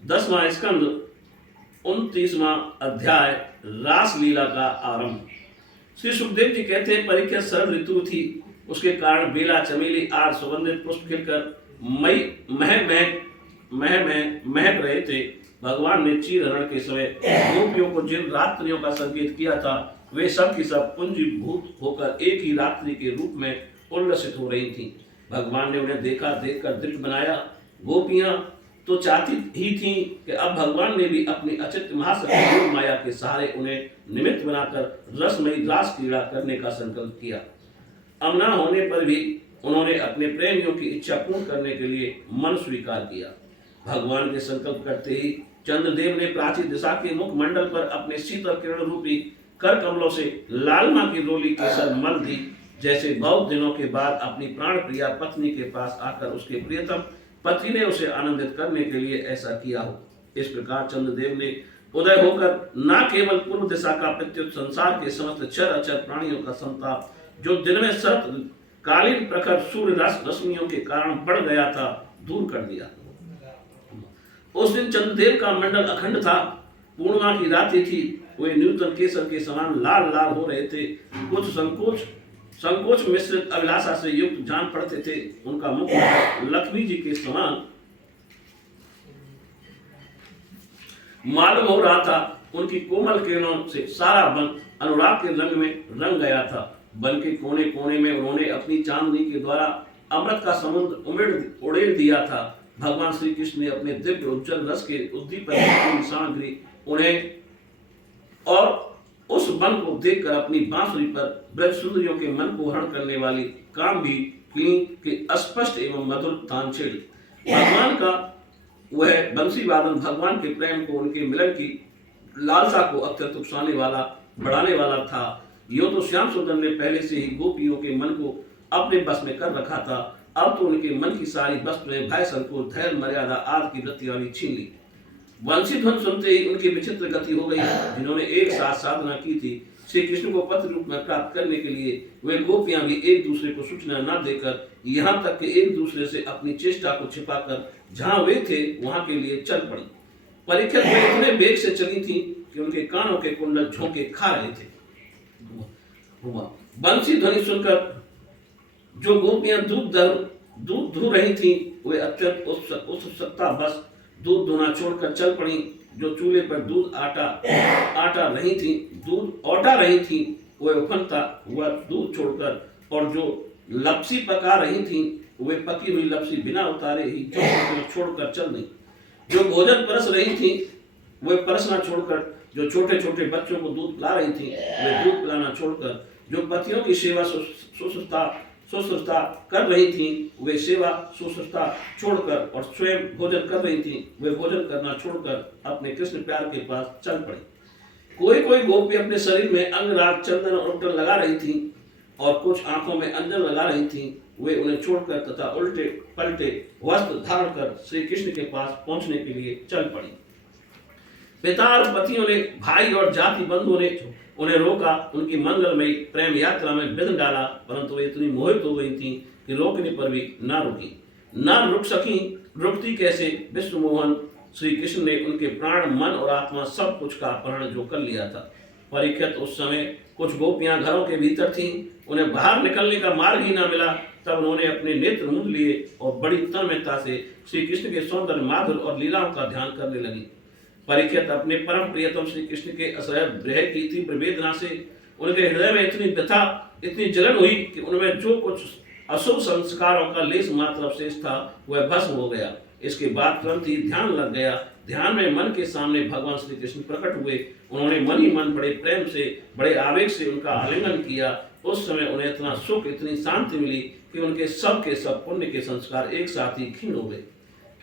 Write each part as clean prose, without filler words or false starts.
10वां स्कंद 29वां अध्याय रास लीला का आरंभ। श्री सुखदेव जी कहते हैं, परीक्षा शरद ऋतु थी, उसके कारण बेला चमेली आदि सुगंधित पुष्प खिलकर मई महक रहे थे। भगवान ने चीर हरण के समय गोपियों को जिन रात्रियों का संकेत किया था, वे सब की सब पुंजीभूत होकर एक ही रात्रि के रूप में उल्लसित हो रही थीं। भगवान ने उन्हें देखकर दृढ़ बनाया। गोपियां तो चाहती ही थीं कि अब भगवान ने भी अपनी अचित महाशक्ति माया के सहारे उन्हें निमित्त बनाकर रसमयी रास क्रीड़ा करने का संकल्प किया। अब न होने पर भी उन्होंने अपने प्रेमियों की इच्छा पूर्ण करने के लिए मन स्वीकार किया। भगवान के संकल्प करते ही चंद्रदेव ने प्राचीन दिशा के मुख मंडल पर अपने शीतल किरण रूपी कर कमलों से लालमा की रोली केसर मल दी, जैसे बहुत दिनों के बाद अपनी प्राण प्रिया पत्नी के पास आकर उसके प्रियतम पति ने उसे आनंदित करने के लिए ऐसा किया हो। इस प्रकार चंद्रदेव ने उदय होकर न केवल पूर्व दिशा का प्रत्युत संसार के समस्त चर अचर प्राणियों का संताप, जो दिन में शरत कालीन प्रखर सूर्य रश्मियों के कारण बढ़ गया था, दूर कर दिया। उस दिन चंद्रदेव का मंडल अखंड था। पूर्णिमा की रात्रि थी। वे नूतन केसर के समान लाल लाल हो रहे थे। कुछ संकोच मिश्रित अभिलाषा से युक्त जान पड़ते थे। उनका मुख लक्ष्मी जी के समान मालूम हो रहा था। उनकी कोमल किरणों से सारा वन अनुराग के रंग में रंग गया था। वन के कोने कोने में उन्होंने अपनी चांदनी के द्वारा अमृत का समुद्र उड़ेल दिया था। भगवान श्री कृष्ण ने अपने दिव्य उज्जवल रस के उद्दीपन की सामग्री उन्हें और उस वन को देखकर अपनी बांसुरी पर ब्रज सुंदरियों के मन को हरण करने वाली काम भी के स्पष्ट एवं मधुर तान छेड़ी। भगवान का वह बंसी वादन भगवान के प्रेम को, उनके मिलन की लालसा को अत्यंत उकसाने वाला, बढ़ाने वाला था। यो तो श्याम सुंदर ने पहले से ही गोपियों के मन को अपने बस में कर रखा था। अब तो उनके मन की सारी वस्तुएं भय, संकोच, धैर्य, मर्यादा आदि की वृत्ति वाली छीन ली। वंशी ध्वन सुनते ही उनकी विचित्र गति हो गई। जिन्होंने एक साथ साधना की थी श्री कृष्ण को पत्र रूप में प्राप्त करने के लिए, वे गोपियां भी एक दूसरे को सूचना न देकर, यहाँ तक कि एक दूसरे से अपनी चेष्टा को छिपाकर जहाँ वे थे वहां के लिए चल पड़ी। परीक्षा में इतने वेग से चली थी कि उनके कानों के कुंडल झोंके खा रहे थे। बंसी ध्वनि सुनकर जो गोपियां दूध धो रही थीं, वे अत्यंत उत्सुकता बस दूध धोना छोड़कर चल पड़ी। जो चूल्हे पर दूध आटा रही थीं, वे उफनता हुआ दूध छोड़कर, और जो लपसी पका रही थीं, वे पकी हुई लपसी बिना उतारे ही छोड़कर चल दी। जो भोजन परस रही थीं, वे परसना छोड़कर, जो छोटे छोटे बच्चों को दूध पिला रही थीं, वे दूध पिलाना छोड़कर, जो पतियों की सेवा शुश्रूषा कर रही थीं, वे सेवा शुश्रूषा छोड़कर और स्वयं भोजन कर रही थीं, वे भोजन करना छोड़कर अपने कृष्ण प्यार के पास चल पड़ी। कोई कोई गोपी अपने शरीर में अंगराग, चंदन और उल्टन लगा रही थीं और कुछ आंखों में अंजन लगा रही थीं। वे उन्हें छोड़कर तथा उल्टे पलटे वस्त्र धारण कर श्री कृष्ण के पास पहुंचने के लिए चल पड़ी। पिता और पतियों ने, भाई और जाति बंधुओं ने उन्हें रोका, उनकी मंगलमयी प्रेम यात्रा में विघ्न डाला, परंतु वे इतनी मोहित हो गई थीं कि रोकने पर भी न रुकी, न रुक सकी। रुकती कैसे? विष्णु मोहन श्री कृष्ण ने उनके प्राण, मन और आत्मा सब कुछ का अपहरण जो कर लिया था। परीक्षित उस समय कुछ गोपियां घरों के भीतर थीं, उन्हें बाहर निकलने का मार्ग ही न मिला। तब उन्होंने अपने नेत्र मूंद लिए और बड़ी तन्मयता से श्री कृष्ण के सौंदर्य, माधुर्य और लीलाओं का ध्यान करने लगी। परीक्षित अपने परम प्रियतम श्री कृष्ण के असह्य विरह की तीव्र वेदना से उनके हृदय में इतनी व्यथा, इतनी जलन हुई कि उनमें जो कुछ अशुभ संस्कारों का लेस मात्र अवशेष था, वह भस्म हो गया। इसके बाद तुरंत ही ध्यान लग गया। ध्यान में मन के सामने भगवान श्री कृष्ण प्रकट हुए। उन्होंने मन ही मन बड़े प्रेम से, बड़े आवेग से उनका आलिंगन किया। उस समय उन्हें इतना सुख, इतनी शांति मिली कि उनके सब के सब पुण्य के संस्कार एक साथ ही क्षीण हो गए।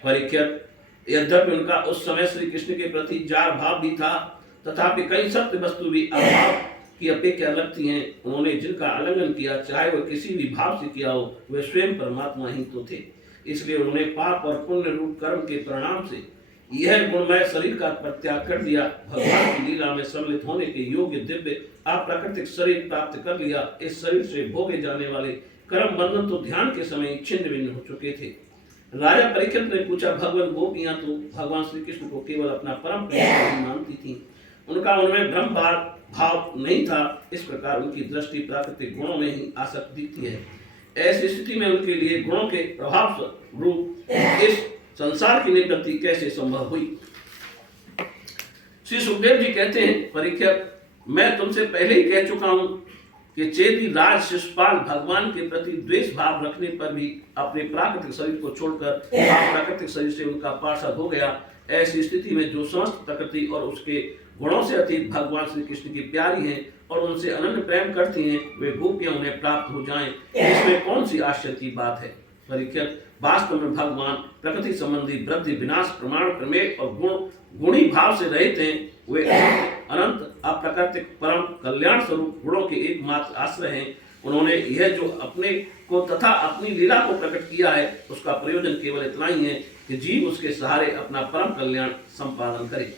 परीक्षित यद्यपि उनका उस समय श्री कृष्ण के प्रति जार भाव भी था, तथापि कई सत्य वस्तु भी अभाव की अपेक्षा रखती हैं। उन्होंने जिनका आलिंगन किया, चाहे वह किसी भी भाव से किया हो, वे स्वयं परमात्मा ही तो थे। इसलिए उन्होंने पाप और पुण्य रूप कर्म के परिणाम से यह गुणमय शरीर का परित्याग कर दिया। भगवान की लीला में सम्मिलित होने के योग्य दिव्य अप्राकृतिक शरीर प्राप्त कर लिया। इस शरीर से भोगे जाने वाले कर्म बंधन तो ध्यान के समय छिन्न भिन्न हो चुके थे। राजा परीक्षित ने पूछा, भगवान गोपियां तो भगवान श्री कृष्ण को केवल अपना परम प्रेमी मानती थी, उनका उनमें ब्रह्म भाव नहीं था। इस प्रकार उनकी दृष्टि प्राकृतिक गुणों में ही आसक्त दिखती है। ऐसी स्थिति में उनके लिए गुणों के प्रभाव रूप इस संसार की निवृत्ति कैसे संभव हुई? श्री सुखदेव जी कहते हैं, परीक्षित, मैं तुमसे पहले ही कह चुका हूं कि चेदी राज शिशुपाल भगवान के प्रति द्वेष भाव रखने पर भी अपने प्राकृतिक शरीर को छोड़कर प्राकृतिक शरीर से उनका पार्षद हो गया। ऐसी स्थिति में जो समस्त प्रकृति और उसके गुणों से अतीत भगवान श्री कृष्ण की प्यारी हैं और उनसे अनन्य प्रेम करती हैं, वे गोपियां उन्हें प्राप्त हो जाएं, इसमें कौन सी आश्चर्य की बात है? परीक्षित, वास्तव में भगवान प्रकृति संबंधी वृद्धि, विनाश, प्रमाण, प्रमेय और गुणी भाव से रहित हैं। वे अनंत अप्राकृतिक परम कल्याण स्वरूप गुणों के एकमात्र आश्रय हैं। उन्होंने यह जो अपने को तथा अपनी लीला को प्रकट किया है, उसका प्रयोजन केवल इतना ही है कि जीव उसके सहारे अपना परम कल्याण संपादन करे।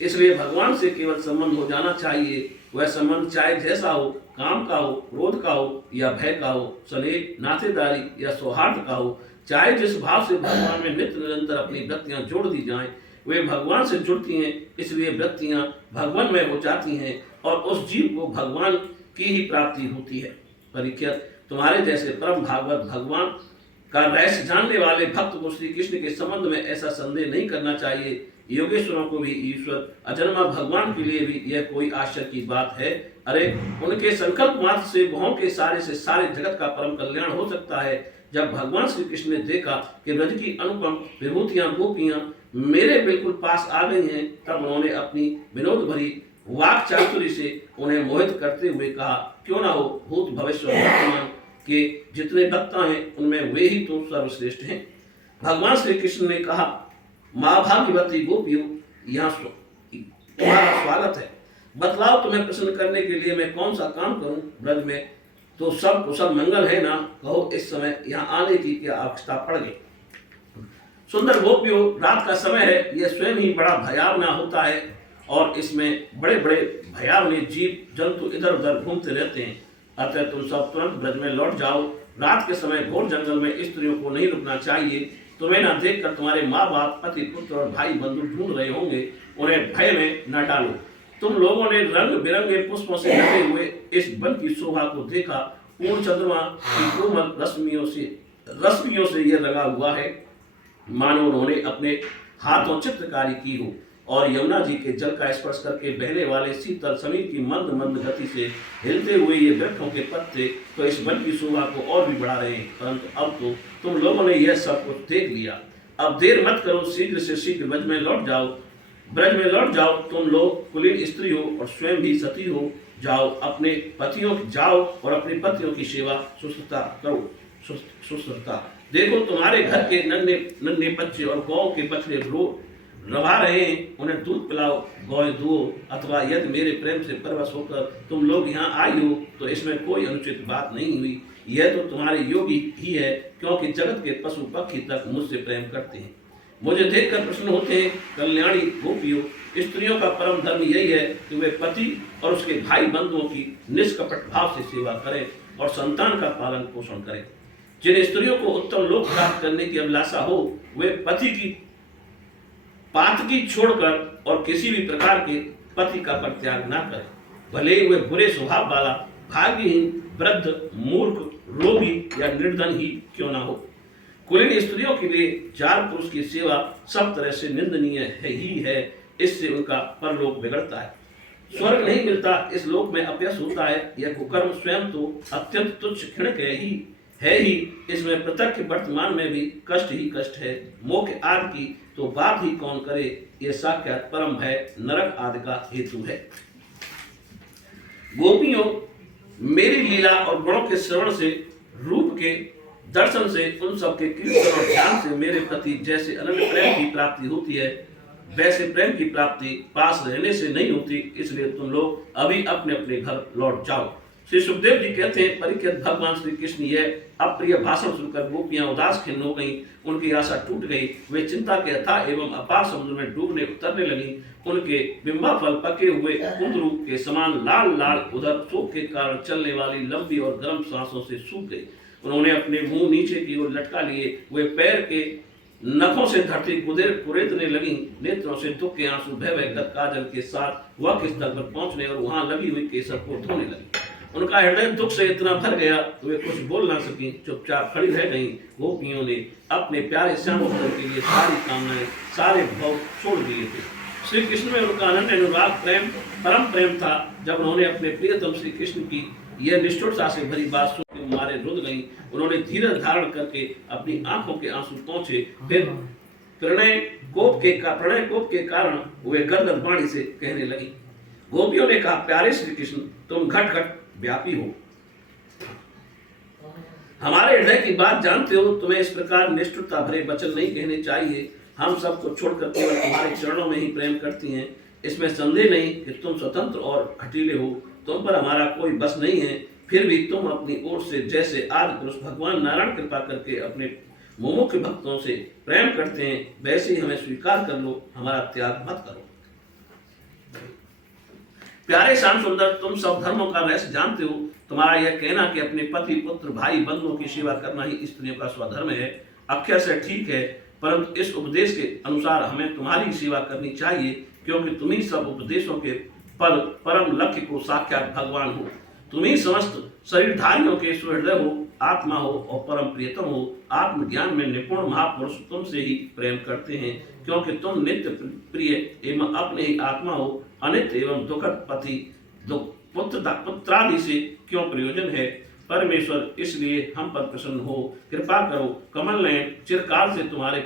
इसलिए भगवान से केवल संबंध हो जाना चाहिए। वह संबंध चाहे जैसा हो, काम का हो, क्रोध का हो या भय का हो, स्नेह, नातेदारी या सौहार्द का हो, चाहे जिस भाव से भगवान में नित्य निरंतर अपनी वृत्तियां जोड़ दी जाएं, वे भगवान से जुड़ती हैं। इसलिए वृत्तियां भगवान में हो जाती हैं और उस जीव को भगवान की ही प्राप्ति होती है। परीक्षित, तुम्हारे जैसे परम भागवत भगवान का रहस्य जानने वाले भक्त को श्री कृष्ण के संबंध में ऐसा संदेह नहीं करना चाहिए। योगेश्वरों को भी ईश्वर अजन्मा भगवान के लिए भी यह कोई आश्चर्य की बात है। अरे, उनके संकल्प मात्र से वहों के सारे से सारे जगत का परम कल्याण हो सकता है। जब भगवान श्री कृष्ण ने देखा कि ब्रज की अनुपम विभूतियां गोपियां मेरे बिल्कुल पास आ गई हैं, तब उन्होंने अपनी विनोद भरी वाक चातुरी से उन्हें मोहित करते हुए कहा, क्यों ना हो भूत भविष्य वर्तमान के जितने वक्ता हैं उनमें वे ही तो सर्वश्रेष्ठ हैं। भगवान श्री कृष्ण ने कहा, माँ भाग्यवती गोपियों, यहाँ तुम्हारा स्वागत है। बतलाओ, तुम्हें प्रसन्न करने के लिए मैं कौन सा काम करूं? ब्रज में तो सब कुशल मंगल है ना? कहो, इस समय यहाँ आने की क्या आवश्यकता पड़ गई? सुंदर गोपियों, रात का समय है, यह स्वयं ही बड़ा भयावना होता है और इसमें बड़े बड़े भयावने जीव जंतु इधर उधर घूमते रहते हैं। अतः तुम सब तुरंत ब्रज में लौट जाओ। रात के समय घोर जंगल में स्त्रियों को नहीं रुकना चाहिए। तुम्हें न देखकर तुम्हारे माँ बाप, पति, पुत्र और भाई बंधु ढूंढ रहे होंगे, उन्हें भय में न डालो। तुम लोगों ने रंग बिरंगे पुष्पों से ढके हुए इस वन की शोभा को देखा। पूर्ण चंद्रमा की कोमल रश्मियों से यह रंगा हुआ है, मानो उन्होंने अपने हाथों चित्रकारी की हो और यमुना जी के जल का स्पर्श करके बहने वाले शीतल समीर की मंद मंद गति से हिलते हुए ये वृक्षों के पत्ते तो इस वन की शोभा को और भी बढ़ा रहे हैं। परंतु अब तो तुम लोगों ने यह सब कुछ देख लिया। अब देर मत करो, शीघ्र से शीघ्र ब्रज में लौट जाओ। ब्रज में लौट जाओ। तुम लोग कुलीन स्त्री हो और स्वयं भी सती हो। जाओ अपने पतियों जाओ और अपने पतियों की सेवा शुश्रूषा करो। शुश्रूषा देखो, तुम्हारे घर के नन्हे नन्हे बच्चे और गौ के बछड़े रवा रहे हैं, उन्हें दूध पिलाओ, गौ दुओ। अथवा यदि मेरे प्रेम से परवश होकर तुम लोग यहाँ आई हो तो इसमें कोई अनुचित बात नहीं हुई। यह तो तुम्हारे योगी ही है, क्योंकि जगत के पशु पक्षी तक मुझसे प्रेम करते हैं, मुझे देखकर प्रसन्न होते हैं। कल्याणी गोपियों, स्त्रियों का परम धर्म यही है कि वे पति और उसके भाई बंधुओं की निष्कपट भाव से सेवा करें और संतान का पालन पोषण करें। जिन स्त्रियों को उत्तम लोक प्राप्त करने की अभिलाषा हो, वे पति की पातकी छोड़कर और किसी भी प्रकार के पति का परित्याग ना करें, भले वे बुरे स्वभाव वाला, भाग्यहीन, वृद्ध, मूर्ख, रोगी या निर्धन ही क्यों ना हो। कुलीन स्त्रियों के लिए चार पुरुष की सेवा सब तरह से निंदनीय है। इससे उनका परलोक बिगड़ता है, स्वर्ग नहीं मिलता, इस लोक में अपयश होता है। यह कुकर्म स्वयं तो अत्यंत तुच्छ क्षणिक है ही, इसमें प्रत्यक्ष वर्तमान में भी कष्ट ही कष्ट है। मोक्ष आदि की तो बात ही कौन करे, ये साक्षात परम भय नरक आदि का हेतु है। गोपियों, मेरी लीला और गुणों के श्रवण से, रूप के दर्शन से, उन सब के कीर्तन और ध्यान से मेरे प्रति जैसे अनन्य प्रेम की प्राप्ति होती है, वैसे प्रेम की प्राप्ति पास रहने से नहीं होती। इसलिए तुम लोग अभी अपने अपने घर लौट जाओ। श्री सुखदेव जी कहते हैं, परीक्षित, भगवान श्री कृष्ण यह अप्रिय भाषण सुनकर गोपियां उदास खिन्न हो गईं, उनकी आशा टूट गई। वे चिंता के अथाह एवं अपार समुद्र में डूबने उतरने लगी। उनके बिंबाफल पके हुए कुंदरू के समान लाल लाल उधर शोक के कारण चलने वाली लंबी और गर्म सांसों से सूख गई। उन्होंने अपने मुंह नीचे की ओर लटका लिए। वे पैर के नखों से धरती कुरेदने लगी, नेत्रों से दुख के आंसू भय भयकर काजल के साथ वह स्थल पर पहुंचने और वहां लगी हुई केसर को धोने लगी। उनका हृदय दुख से इतना भर गया तो वे कुछ बोल ना सकी, चुपचाप खड़ी रह गईं। गोपियों ने अपने प्यारे श्याम सुंदर के लिए सारी कामनाएं, सारे भाव छोड़ दिए थे। श्री कृष्ण में उनका अनन्य अनुराग प्रेम, परम प्रेम था। जब उन्होंने अपने प्रियतम श्री कृष्ण की यह निष्ठुरता से भरी बात सुन के मारे रुद गईं। उन्होंने धीरज धारण करके अपनी आंखों के आंसू पहुंचे। फिर प्रणय कोप के कारण वे गदगद वाणी से कहने लगी। गोपियों ने कहा, प्यारे श्री कृष्ण, तुम घट घट व्यापी हो, हमारे हृदय की बात जानते हो। तुम्हें इस प्रकार निष्ठुरता भरे वचन नहीं कहने चाहिए। हम सबको छोड़कर केवल तुम्हारे चरणों में ही प्रेम करती हैं। इसमें संदेह नहीं कि तुम स्वतंत्र और हठीले हो, तुम पर हमारा कोई बस नहीं है। फिर भी तुम अपनी ओर से जैसे आदि पुरुष भगवान नारायण कृपा करके अपने मुमुख भक्तों से प्रेम करते हैं, वैसे ही हमें स्वीकार कर लो, हमारा त्याग मत करो। प्यारे श्याम सुंदर, तुम सब धर्मों का रहस्य जानते हो। तुम्हारा यह कहना कि अपने पति पुत्र भाई बंधुओं की सेवा करना ही स्त्रियों का स्वधर्म है, अक्षर से ठीक है, परंतु इस उपदेश के अनुसार हमें तुम्हारी सेवा करनी चाहिए, क्योंकि तुम ही सब उपदेशों के परम लक्ष्य को साक्षात भगवान हो। तुम ही समस्त शरीरधारियों के सुहृदय हो, आत्मा हो और परम प्रियतम हो। आत्मज्ञान में निपुण महापुरुष तुमसे ही प्रेम करते हैं, क्योंकि तुम नित्य प्रिय एवं अपने ही आत्मा हो। अनित्य एवं दुखद पति पुत्रादि से क्यों प्रयोजन है। परमेश्वर, इसलिए हम पर प्रसन्न हो, कृपा करो। कमल नयन, चिरकाल से तुम्हारे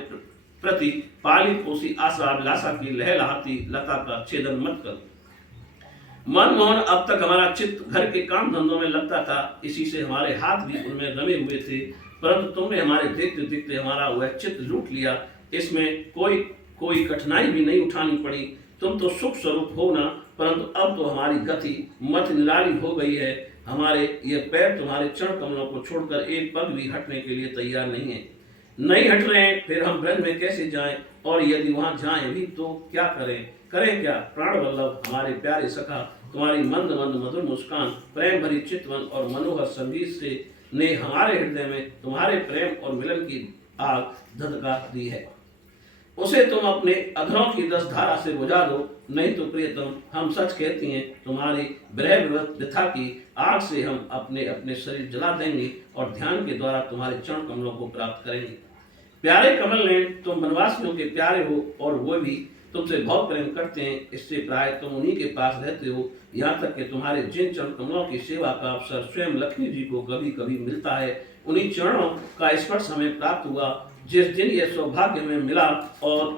प्रति पाली पोसी आशा अभिलाषा की लहलहाती लता का छेदन मत करो। मनमोहन, अब तक हमारा चित्त घर के काम धंधों में लगता था, इसी से हमारे हाथ भी उनमें रमे हुए थे, परंतु तुमने हमारे देखते देखते हमारा वह चित्त लूट लिया। इसमें कोई कठिनाई भी नहीं उठानी पड़ी। तुम तो सुख स्वरूप हो ना, परंतु अब तो हमारी गति मत निराली हो गई है। हमारे ये पैर तुम्हारे चरण कमलों को छोड़कर एक पग भी हटने के लिए तैयार नहीं हट रहे हैं। फिर हम ब्रज में कैसे जाएं, और यदि वहां जाएं भी तो क्या करें क्या। प्राण वल्लभ, हमारे प्यारे सखा, तुम्हारी मंद मंद मधुर मुस्कान, प्रेम भरी चितवन और मनोहर संगीत से ने हमारे हृदय में तुम्हारे प्रेम और मिलन की आग धधका दी है। उसे तुम अपने अधरों की 10 धारा से बुझा दो, नहीं तो प्रियतम, हम सच कहती हैं, तुम्हारी विरह व्यथा की आग से हम अपने अपने शरीर जला देंगे और ध्यान के द्वारा तुम्हारे चरण कमलों को प्राप्त करेंगे। प्यारे कमल ने, तुम वनवासियों के प्यारे हो और वो भी तुमसे बहुत प्रेम करते हैं, इससे प्राय तुम उन्हीं के पास रहते हो। यहाँ तक कि तुम्हारे जिन चरण कमलों की सेवा का अवसर स्वयं लक्ष्मी जी को कभी कभी मिलता है, उन्हीं चरणों का स्पर्श हमें प्राप्त हुआ। जिस दिन यह सौभाग्य में मिला और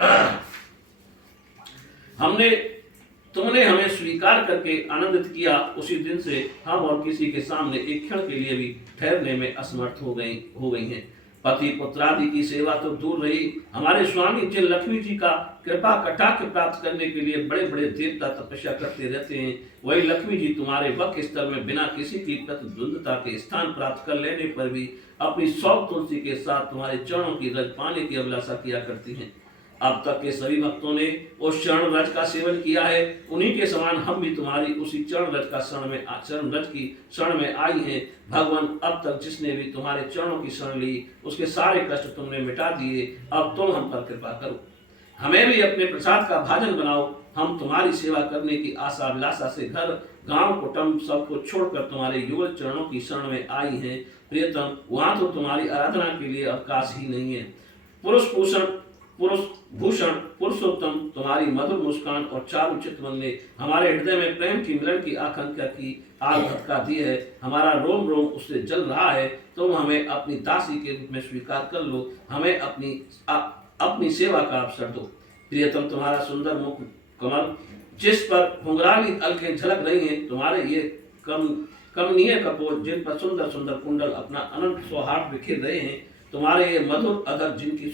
तुमने हमें स्वीकार करके आनंदित किया, उसी दिन से हम और किसी के सामने एक क्षण के लिए भी ठहरने में असमर्थ हो गई हैं। पति पुत्रादि की सेवा तो दूर रही, हमारे स्वामी जिन लक्ष्मी जी का कृपा कटाक्ष प्राप्त करने के लिए बड़े बड़े देवता तपस्या करते रहते हैं, वही लक्ष्मी जी तुम्हारे वक्ष स्थल में बिना किसी की प्रतिद्वंदता के स्थान प्राप्त कर लेने पर भी अपनी 100 तुलसी के साथ तुम्हारे चरणों की रज पाने की अभिलाषा किया करती हैं। अब तक के सभी भक्तों ने उस चरण रज का सेवन किया है, उन्हीं के समान हम भी तुम्हारी उसी चरण रज की शरण में आई हैं। भगवान, अब तक जिसने भी तुम्हारे चरणों की शरण ली, उसके सारे कष्ट तुमने मिटा दिए। अब तुम हम पर कृपा करो, हमें भी अपने प्रसाद का भाजन बनाओ। हम तुम्हारी सेवा करने की आशा अभिलाषा से घर गांव कुटुंब सबको छोड़कर तुम्हारे युगल चरणों की शरण में आई हैं। प्रियतम, वहां तो तुम्हारी आराधना के लिए अवकाश ही नहीं है। पुरुष भूषण पुरुषोत्तम, तुम्हारी मधुर मुस्कान और चारु चितवन ने हमारे हृदय में प्रेम की मिलन की आकांक्षा की आग धधका दी है। हमारा रोम रोम उससे जल रहा है। तुम हमें अपनी दासी के रूप में स्वीकार कर लो, हमें अपनी सेवा का अवसर दो। प्रियतम, तुम्हारा सुंदर मुख कमल जिस पर घुंघराली अलकें झलक रही हैं, तुम्हारे ये कमनीय कपोल जिन पर सुंदर सुंदर कुंडल अपना अनंत सौहार्द बिखेर रहे हैं, तुम्हारे ये मधुर अधर जिनकी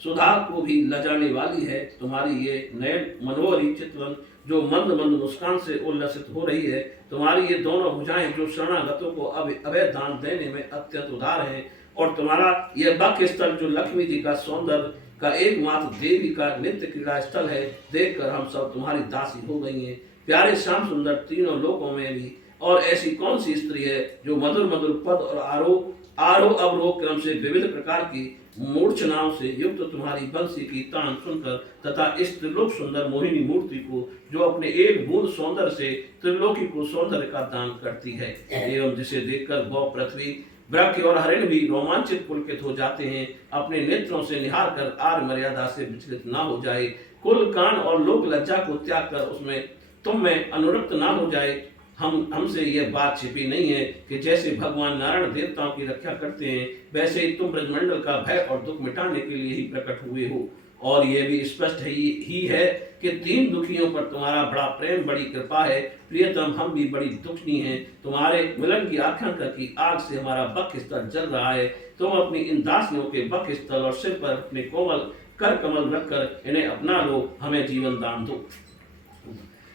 सुधा को भी लजाने वाली है, तुम्हारी ये नयन मनोहरी चितवन जो मंद मंद मुस्कान से उल्लसित हो रही है, तुम्हारी ये दोनों भुजाएं जो शरणागतों को अभय दान देने में अत्यंत उदार है, और तुम्हारा यह वक्ष स्थल जो लक्ष्मी जी का सौंदर्य का एकमात्र देवी का नित्य क्रीड़ा स्थल है, देखकर हम सब तुम्हारी दासी हो गई हैं। प्यारे श्याम सुंदर, तीनों लोकों में भी और ऐसी कौन सी स्त्री है जो मधुर मधुर पद और आरोह अवरोह क्रम से विविध प्रकार की मूर्छनाओं से युक्त तुम्हारी बंसी की तान सुनकर तथा इस त्रिलोक सुंदर मोहिनी मूर्ति को जो अपने एक बूंद सौंदर्य से त्रिलोकी को सौंदर्य का दान करती है, एवं जिसे देखकर गौ, पृथ्वी, वृक्ष और हरिण भी रोमांचित पुलकित हो जाते हैं, अपने नेत्रों से निहार कर आर मर्यादा से विचलित ना हो जाए, कुल कान और लोक लज्जा को त्याग कर उसमें तुम में अनुरक्त ना हो जाए। हमसे यह बात छिपी नहीं है कि जैसे भगवान नारायण देवताओं की रक्षा करते हैं, वैसे ही तुम ब्रजमंडल का भय और दुख मिटाने के लिए ही प्रकट हुए हो। और यह भी स्पष्ट ही है कि दीन दुखियों पर तुम्हारा बड़ा प्रेम, बड़ी कृपा है। प्रियतम, हम भी बड़ी दुखनी हैं। तुम्हारे मिलन की आकांक्षा की आग से हमारा बक स्थल जल रहा है। तुम अपनी इन दासियों के बक स्थल और सिर पर अपने कोमल कर कमल रखकर इन्हें अपना लो, हमें जीवन दान दो।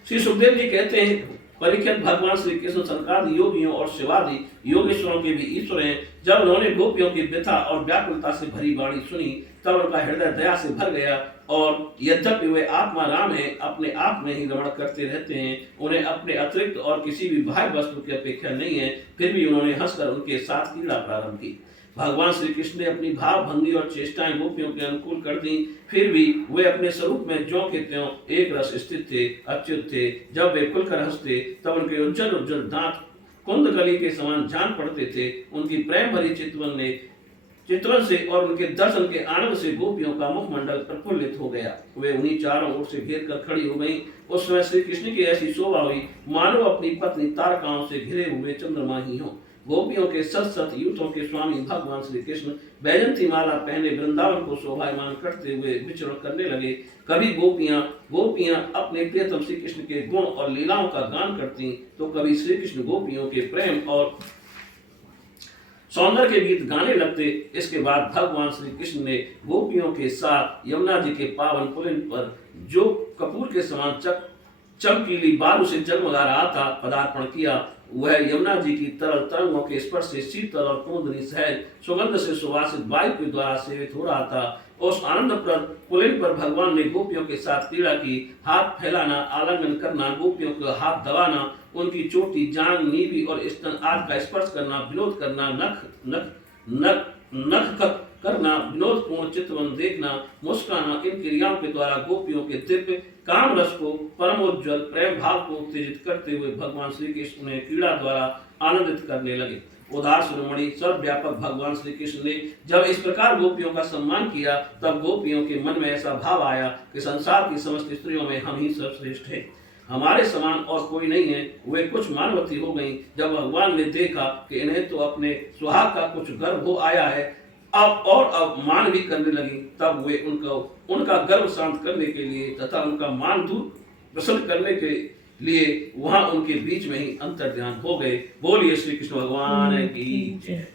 श्री सुखदेव जी कहते हैं, परीक्षित, भगवान श्री कृष्ण सनकादि योगियों और शिवादि योगेश्वरों के भी ईश्वर हैं। जब उन्होंने गोपियों की व्यथा और व्याकुलता से भरी वाणी सुनी, तब उनका हृदय दया से भर गया और यद्यपि वे आत्मा राम हैं, अपने आप में ही रमण करते रहते हैं, उन्हें अपने अतिरिक्त और किसी भी बाह्य वस्तु की अपेक्षा नहीं है, फिर भी उन्होंने हंसकर उनके साथ क्रीड़ा प्रारंभ की। भगवान श्री कृष्ण ने अपनी भाव भंगी और चेष्टाएं गोपियों के अनुकूल कर दी, फिर भी वे अपने स्वरूप में ज्यों के त्यों एक रस स्थित थे, अच्युत थे। जब वे खुलकर हंसते तब उनके उज्जवल उज्जवल दांत कुंदकली के समान जान पड़ते थे। उनकी प्रेम भरी चितवन से और उनके दर्शन के आनंद से गोपियों का मुखमंडल प्रफुल्लित हो गया। वे उन्हीं चारों ओर से घेर कर खड़ी हो गईं। उस समय श्री कृष्ण की ऐसी शोभा हुई मानो अपनी पत्नी तारकाओं से घिरे हुए चंद्रमा ही हों। गोपियों के सत सत यूथों के स्वामी भगवान श्री कृष्ण बैजंती माला पहने वृंदावन को शोभायमान करते हुए विचरण करने लगे। कभी गोपियां अपने प्रियतम श्री कृष्ण के गुण और लीलाओं का गान करती, तो कभी श्री कृष्ण गोपियों के प्रेम और सौंदर्य के गीत गाने लगते। इसके बाद भगवान श्री कृष्ण ने गोपियों के साथ यमुना जी के पावन पुलिन पर, जो कपूर के समान चमकीली बालू से जगमगा रहा था, पदार्पण किया। वह यमुना जी की तरल तरंगों के स्पर्श से शीतल और कुमुदनी सहज सुगंध से सुवासित वायु के द्वारा सेवित हो रहा था। उस आनंदप्रद पुलिन पर भगवान ने गोपियों के साथ क्रीड़ा की। हाथ फैलाना, आलिंगन करना, गोपियों को हाथ दबाना, उनकी चोटी, जांग, नीवी और स्तन आदि का स्पर्श करना, विनोद करना, नख करना, विनोदपूर्ण चितवन देखना, मुस्काना, इन क्रियाओं के द्वारा गोपियों के दिव्य काम रस को, परमोज्वल प्रेम भाव को उत्तेजित करते हुए भगवान श्री कृष्ण ने क्रीड़ा द्वारा आनंदित करने लगे। उदार शिरोमणि सर्वव्यापक भगवान श्री कृष्ण ने जब इस प्रकार गोपियों का सम्मान किया, तब गोपियों के मन में ऐसा भाव आया कि संसार की समस्त स्त्रियों में हम ही सर्वश्रेष्ठ हैं, हमारे समान और कोई नहीं है। वे कुछ मानवती हो गईं। जब भगवान ने देखा कि इन्हें तो अपने सुहाग का कुछ गर्व हो आया है, अब मान भी करने लगी, तब वे उनका गर्व शांत करने के लिए तथा उनका मान दूर प्रसन्न करने के लिए वहां उनके बीच में ही अंतर्ध्यान हो गए। बोलिए श्री कृष्ण भगवान की जय।